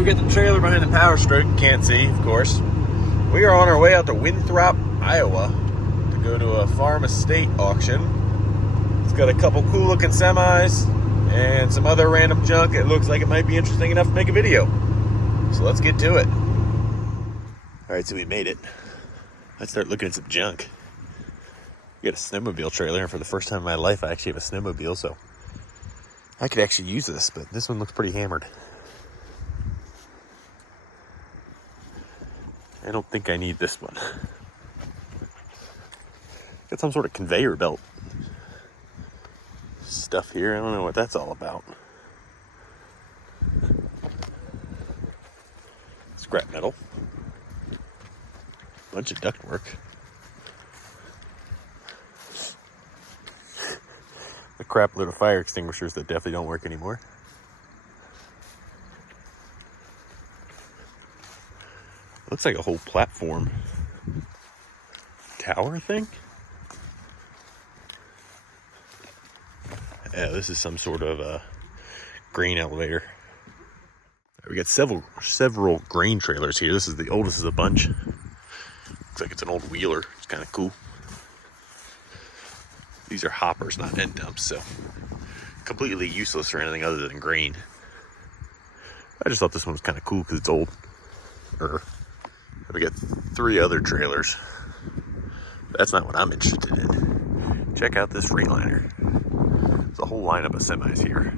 we got the trailer behind the power stroke. You can't see, of course. We are on our way out to Winthrop, Iowa to go to a farm estate auction. It's got a couple cool looking semis and some other random junk. It looks like it might be interesting enough to make a video. So let's get to it. All right, so we made it. Let's start looking at some junk. We got a snowmobile trailer, and for the first time in my life, I actually have a snowmobile, so I could actually use this, but this one looks pretty hammered. I don't think I need this one. Got some sort of conveyor belt stuff here. I don't know what that's all about. Scrap metal. Bunch of ductwork. A crap load of fire extinguishers that definitely don't work anymore. Looks like a whole platform tower thing. Yeah, this is some sort of grain elevator. We got several grain trailers here. This is the oldest of the bunch. Looks like it's an old wheeler. It's kind of cool. These are hoppers, not end dumps, so completely useless for anything other than grain. I just thought this one was kind of cool because it's old. We got 3 other trailers. That's not what I'm interested in. Check out this Frieghtliner. There's a whole lineup of semis here.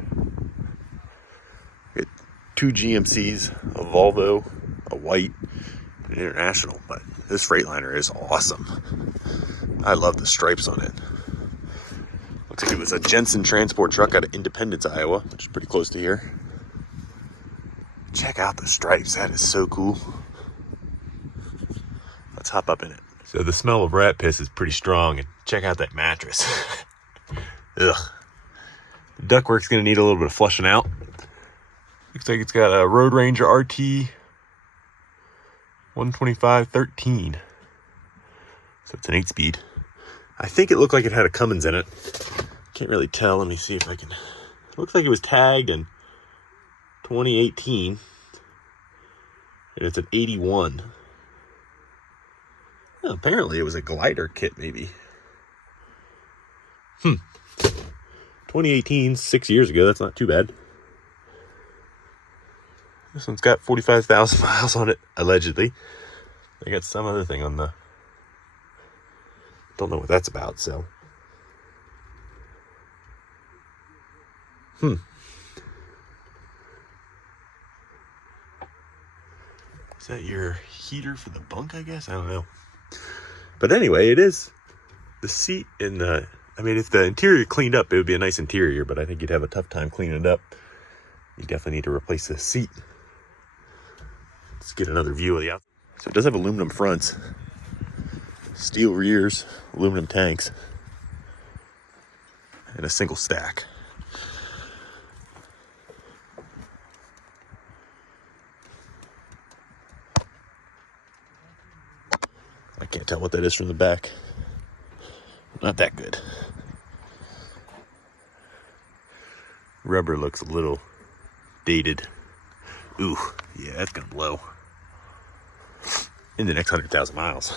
We got 2 GMCs, a Volvo, a white, and an International. But this Frieghtliner is awesome. I love the stripes on it. Looks like it was a Jensen transport truck out of Independence, Iowa, which is pretty close to here. Check out the stripes. That is so cool. Let's hop up in it. So the smell of rat piss is pretty strong, and check out that mattress. Ugh. The ductwork's gonna need a little bit of flushing out. Looks like it's got a Road Ranger RT 125/13. So it's an 8-speed. I think it looked like it had a Cummins in it. Can't really tell. Let me see if I can. It looks like it was tagged in 2018. And it's an 81. Well, apparently it was a glider kit, maybe. 2018, 6 years ago. That's not too bad. This one's got 45,000 miles on it, allegedly. They got some other thing on the... Don't know what that's about, so... Is that your heater for the bunk, I guess? I don't know. But anyway, it is. The seat in the... I mean, if the interior cleaned up, it would be a nice interior, but I think you'd have a tough time cleaning it up. You definitely need to replace the seat. Let's get another view of the outside. So it does have aluminum fronts. Steel rears, aluminum tanks, and a single stack. I can't tell what that is from the back. Not that good. Rubber looks a little dated. Ooh, yeah, that's gonna blow in the next 100,000 miles.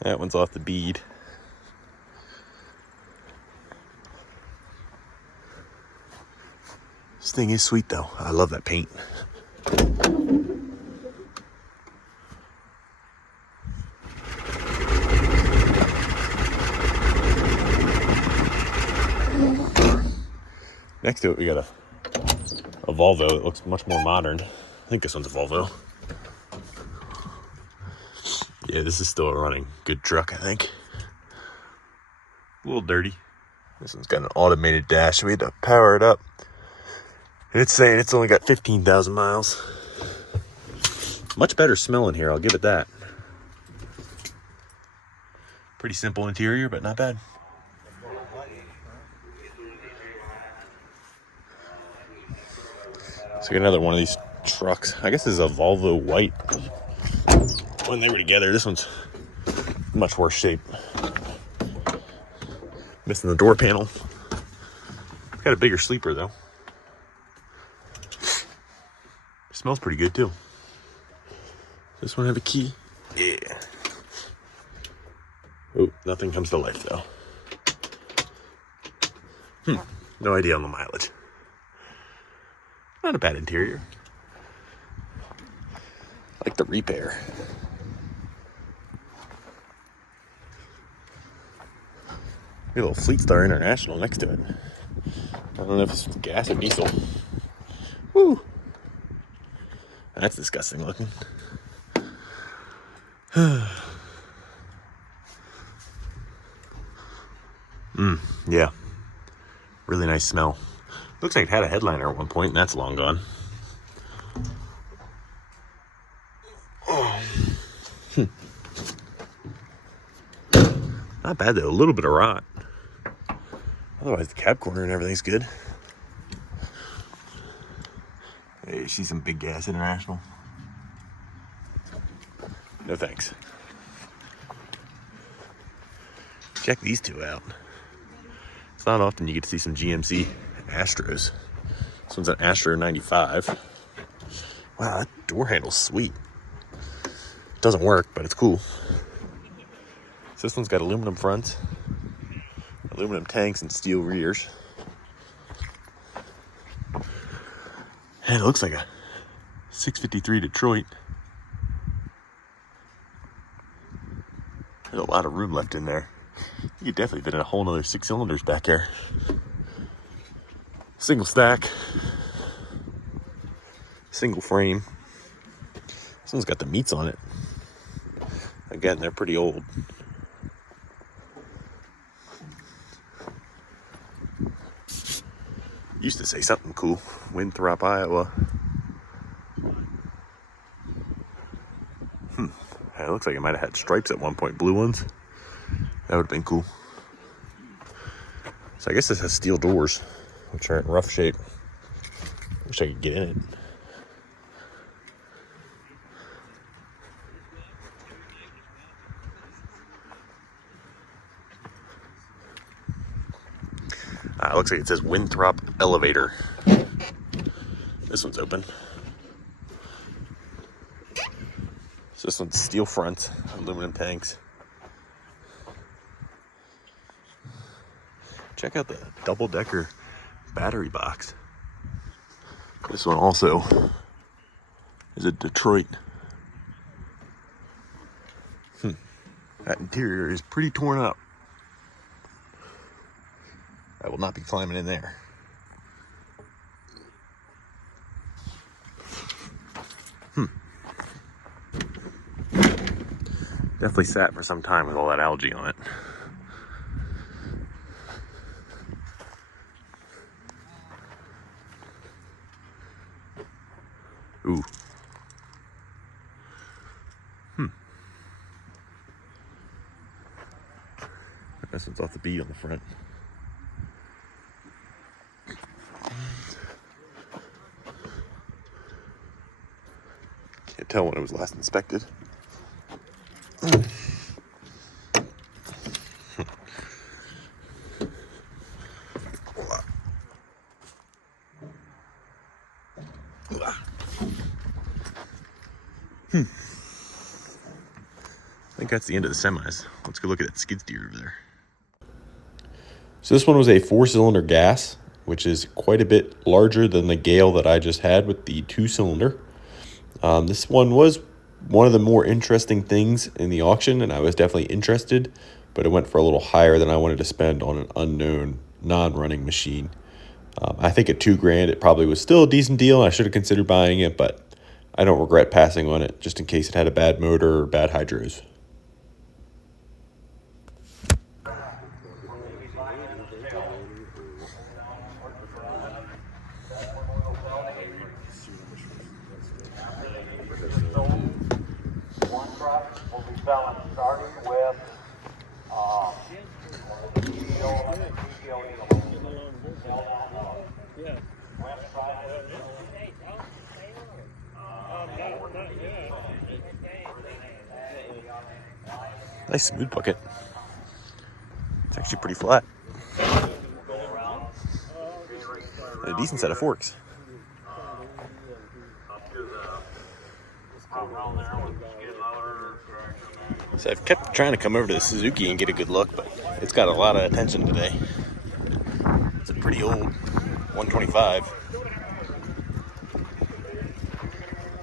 That one's off the bead. This thing is sweet though. I love that paint. Next to it, we got a Volvo that looks much more modern. I think this one's a Volvo. Yeah, this is still a running good truck, I think. A little dirty. This one's got an automated dash, so we had to power it up. And it's saying it's only got 15,000 miles. Much better smell in here, I'll give it that. Pretty simple interior, but not bad. So get another one of these trucks. I guess this is a Volvo white. When they were together, this one's much worse shape. Missing the door panel. got a bigger sleeper though. Smells pretty good too. This one have a key? Yeah. Oh, nothing comes to life though. No idea on the mileage. Not a bad interior. I like the repair. Got a little Frieghtliner International next to it. I don't know if it's gas or diesel. Woo! That's disgusting looking. Yeah. Really nice smell. Looks like it had a headliner at one point, and that's long gone. Not bad though, a little bit of rot. Otherwise the cab corner and everything's good. Hey, you see some big gas International? No thanks. Check these two out. It's not often you get to see some GMC Astros. This one's an Astro 95. Wow, that door handle's sweet. It doesn't work, but it's cool. So this one's got aluminum fronts, aluminum tanks, and steel rears. And it looks like a 653 Detroit. There's a lot of room left in there. You could definitely fit in a whole nother 6 cylinders back there. Single stack. Single frame. This one's got the meats on it. Again, they're pretty old. Used to say something cool. Winthrop, Iowa. It looks like it might have had stripes at one point, blue ones. That would have been cool. So I guess this has steel doors, which are in rough shape. Wish I could get in it. It looks like it says Winthrop Elevator. This one's open. So this one's steel front, aluminum tanks. Check out the double-decker battery box. This one also is a Detroit. That interior is pretty torn up. I will not be climbing in there. Definitely sat for some time with all that algae on it. Ooh. This one's off the bead on the front. Can't tell when it was last inspected. I think that's the end of the semis. Let's go look at that skid steer over there. So this one was a 4-cylinder gas, which is quite a bit larger than the Gale that I just had with the 2-cylinder. This one was one of the more interesting things in the auction, and I was definitely interested, but it went for a little higher than I wanted to spend on an unknown, non-running machine. I think at $2,000, it probably was still a decent deal. I should have considered buying it, but I don't regret passing on it, just in case it had a bad motor or bad hydros. One truck will be selling starting with Nice smooth bucket. It's actually pretty flat. A decent set of forks. So I've kept trying to come over to the Suzuki and get a good look, but it's got a lot of attention today. It's a pretty old 125.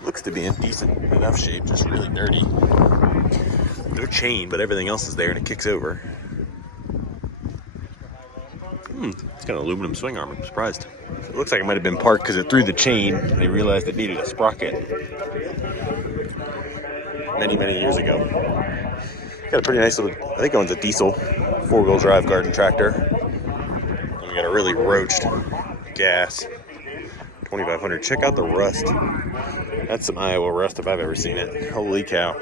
Looks to be in decent enough shape, just really dirty. No chain, but everything else is there and it kicks over. It's got an aluminum swing arm, I'm surprised. So it looks like it might have been parked because it threw the chain and they realized it needed a sprocket many, many years ago. Got a pretty nice little, I think it owns a diesel 4-wheel drive garden tractor. And we got a really roached gas 2500. Check out the rust. That's some Iowa rust if I've ever seen it. Holy cow.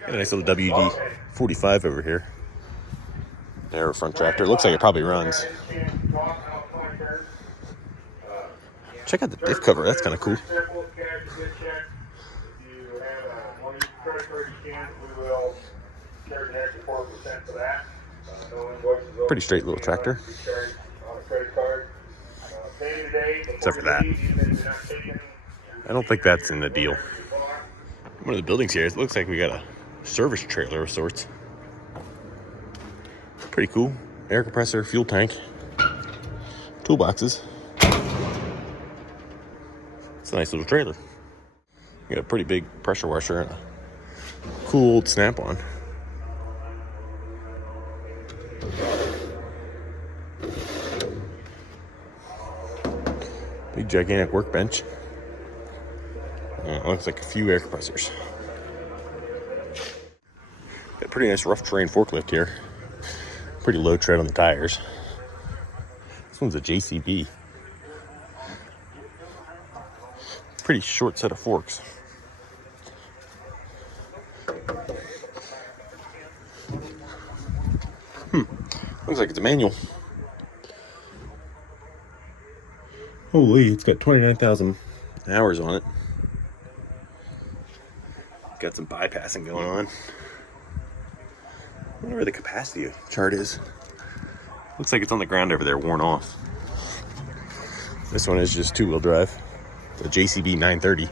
Got a nice little WD-45 over here. Narrow front tractor. Looks like it probably runs. Check out the diff cover. That's kind of cool. Pretty straight little tractor. Except for that. I don't think that's in the deal. One of the buildings here, it looks like we got a service trailer of sorts. Pretty cool. Air compressor, fuel tank, toolboxes. It's a nice little trailer. We got a pretty big pressure washer and a cool old snap-on. Big gigantic workbench. It looks like a few air compressors. Got a pretty nice rough terrain forklift here. Pretty low tread on the tires. This one's a JCB. Pretty short set of forks. Looks like it's a manual. Holy, it's got 29,000 hours on it. Got some bypassing going on. I wonder where the capacity chart is. Looks like it's on the ground over there, worn off. This one is just 2-wheel drive. The JCB 930.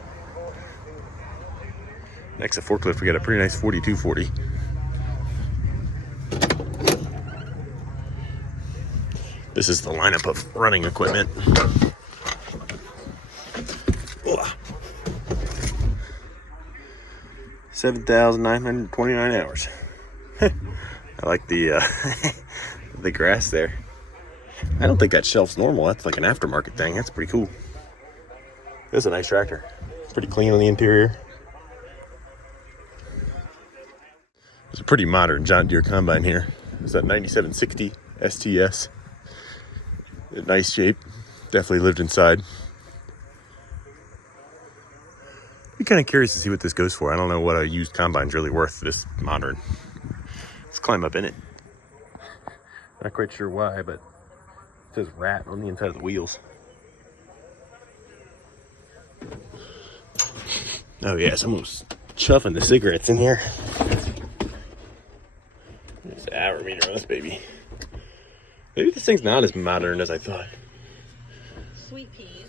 Next to forklift, we got a pretty nice 4240. This is the lineup of running equipment. Ugh. 7,929 hours. I like the the grass there. I don't think that shelf's normal. That's like an aftermarket thing. That's pretty cool. This is a nice tractor. Pretty clean on the interior. It's a pretty modern John Deere combine here. It's that 9760 STS. In nice shape. Definitely lived inside. Be kind of curious to see what this goes for. I don't know what a used combine's really worth this modern. Let's climb up in it. Not quite sure why, but it says rat on the inside of the wheels. Oh yeah, someone's chuffing the cigarettes in here. There's the hour meter on this baby. Maybe this thing's not as modern as I thought. Sweet peas.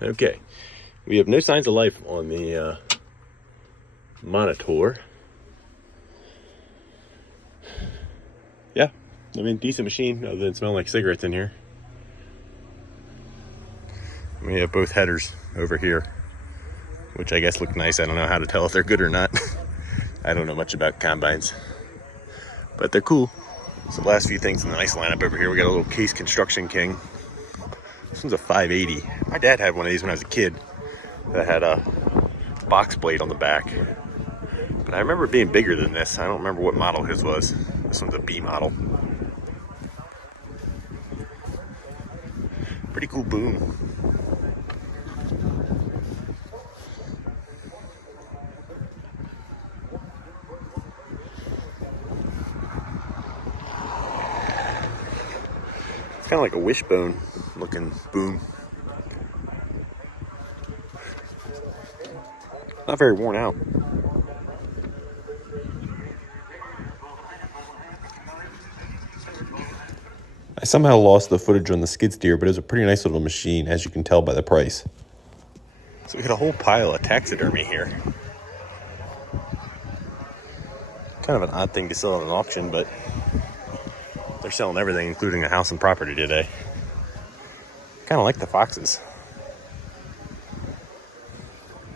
Okay. We have no signs of life on the monitor. Yeah, I mean, decent machine other than smelling like cigarettes in here. We have both headers over here, which I guess look nice. I don't know how to tell if they're good or not. I don't know much about combines, but they're cool. So the last few things in the nice lineup over here, we got a little Case Construction King. This one's a 580. My dad had one of these when I was a kid that had a box blade on the back. But I remember it being bigger than this. I don't remember what model his was. This one's a B model. Pretty cool boom. It's kind of like a wishbone looking boom. Not very worn out. I somehow lost the footage on the skid steer, but it was a pretty nice little machine, as you can tell by the price. So we got a whole pile of taxidermy here. Kind of an odd thing to sell at an auction, but they're selling everything, including a house and property today. Kind of like the foxes.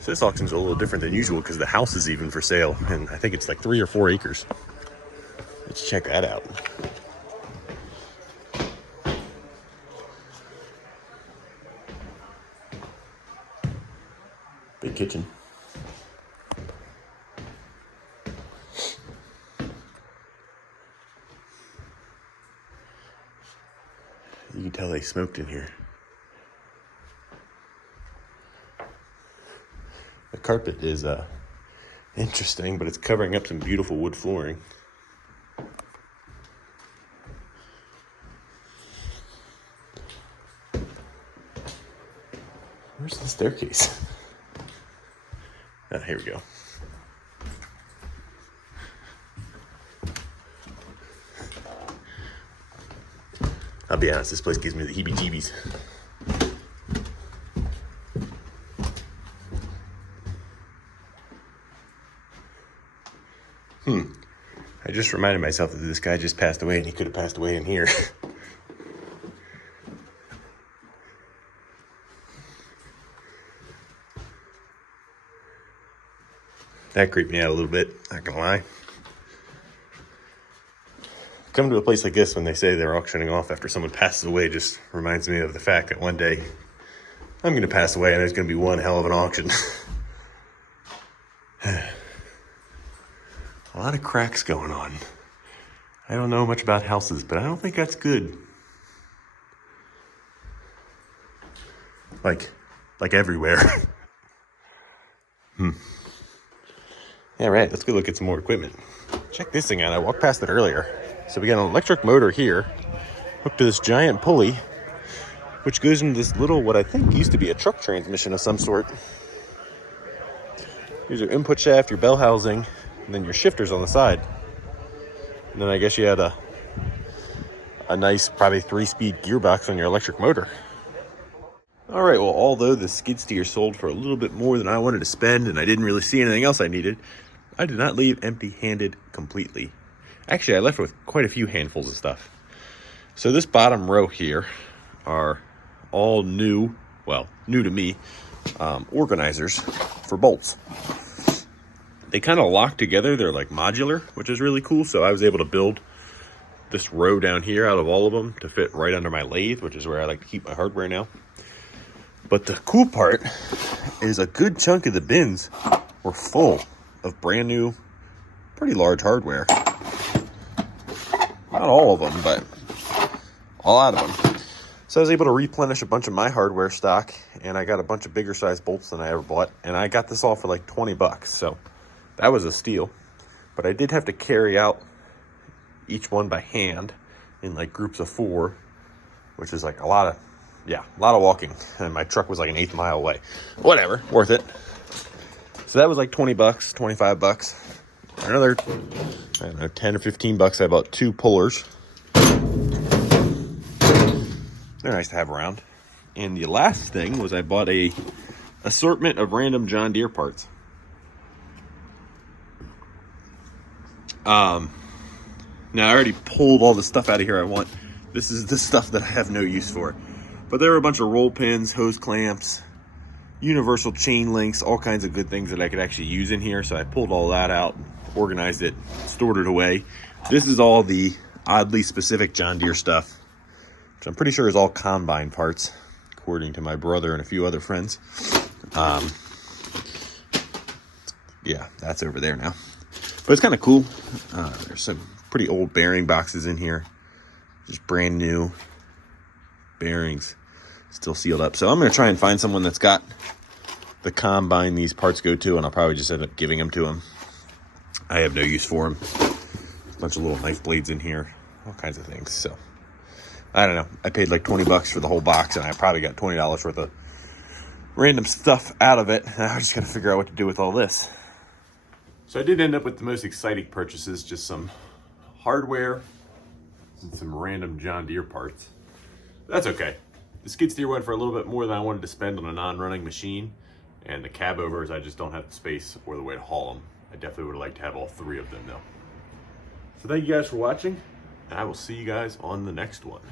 So this auction's a little different than usual because the house is even for sale, and I think it's like 3 or 4 acres. Let's check that out. Big kitchen. You can tell they smoked in here. The carpet is interesting, but it's covering up some beautiful wood flooring. Where's the staircase? Here we go. I'll be honest, this place gives me the heebie-jeebies. I just reminded myself that this guy just passed away and he could have passed away in here. That creeped me out a little bit, not gonna lie. Coming to a place like this when they say they're auctioning off after someone passes away just reminds me of the fact that one day I'm gonna pass away and there's gonna be one hell of an auction. A lot of cracks going on. I don't know much about houses, but I don't think that's good. Like everywhere. Yeah, right, let's go look at some more equipment. Check this thing out, I walked past it earlier. So we got an electric motor here, hooked to this giant pulley, which goes into this little, what I think used to be a truck transmission of some sort. Here's your input shaft, your bell housing, and then your shifters on the side. And then I guess you had a nice, probably 3-speed gearbox on your electric motor. All right, well, although the skid steer sold for a little bit more than I wanted to spend and I didn't really see anything else I needed, I did not leave empty-handed completely. Actually, I left with quite a few handfuls of stuff. So this bottom row here are all new, well, new to me, organizers for bolts. They kind of lock together. They're like modular, which is really cool. So I was able to build this row down here out of all of them to fit right under my lathe, which is where I like to keep my hardware now. But the cool part is a good chunk of the bins were full of brand new, pretty large hardware. Not all of them, but a lot of them. So I was able to replenish a bunch of my hardware stock, and I got a bunch of bigger size bolts than I ever bought, and I got this all for like 20 bucks. So that was a steal. But I did have to carry out each one by hand in like groups of 4, which is like a lot of walking. And my truck was like an 1/8 mile away. Whatever, worth it. So that was like 20 bucks, 25 bucks. Another, I don't know, 10 or 15 bucks, I bought 2 pullers. They're nice to have around. And the last thing was I bought a assortment of random John Deere parts. Now I already pulled all the stuff out of here I want. This is the stuff that I have no use for. But there were a bunch of roll pins, hose clamps, universal chain links, all kinds of good things that I could actually use in here. So I pulled all that out, organized it, stored it away. This is all the oddly specific John Deere stuff, which I'm pretty sure is all combine parts, according to my brother and a few other friends. Yeah, that's over there now. But it's kind of cool. There's some pretty old bearing boxes in here. Just brand new bearings, still sealed up. So I'm going to try and find someone that's got the combine these parts go to, and I'll probably just end up giving them to them. I have no use for them. A bunch of little knife blades in here, all kinds of things. So I don't know. I paid like 20 bucks for the whole box, and I probably got $20 worth of random stuff out of it. Now I just got to figure out what to do with all this. So I did end up with the most exciting purchases, just some hardware, and some random John Deere parts. That's okay. The skid steer went for a little bit more than I wanted to spend on a non-running machine, and the cabovers, I just don't have the space or the way to haul them. I definitely would like to have all 3 of them though. So thank you guys for watching, and I will see you guys on the next one.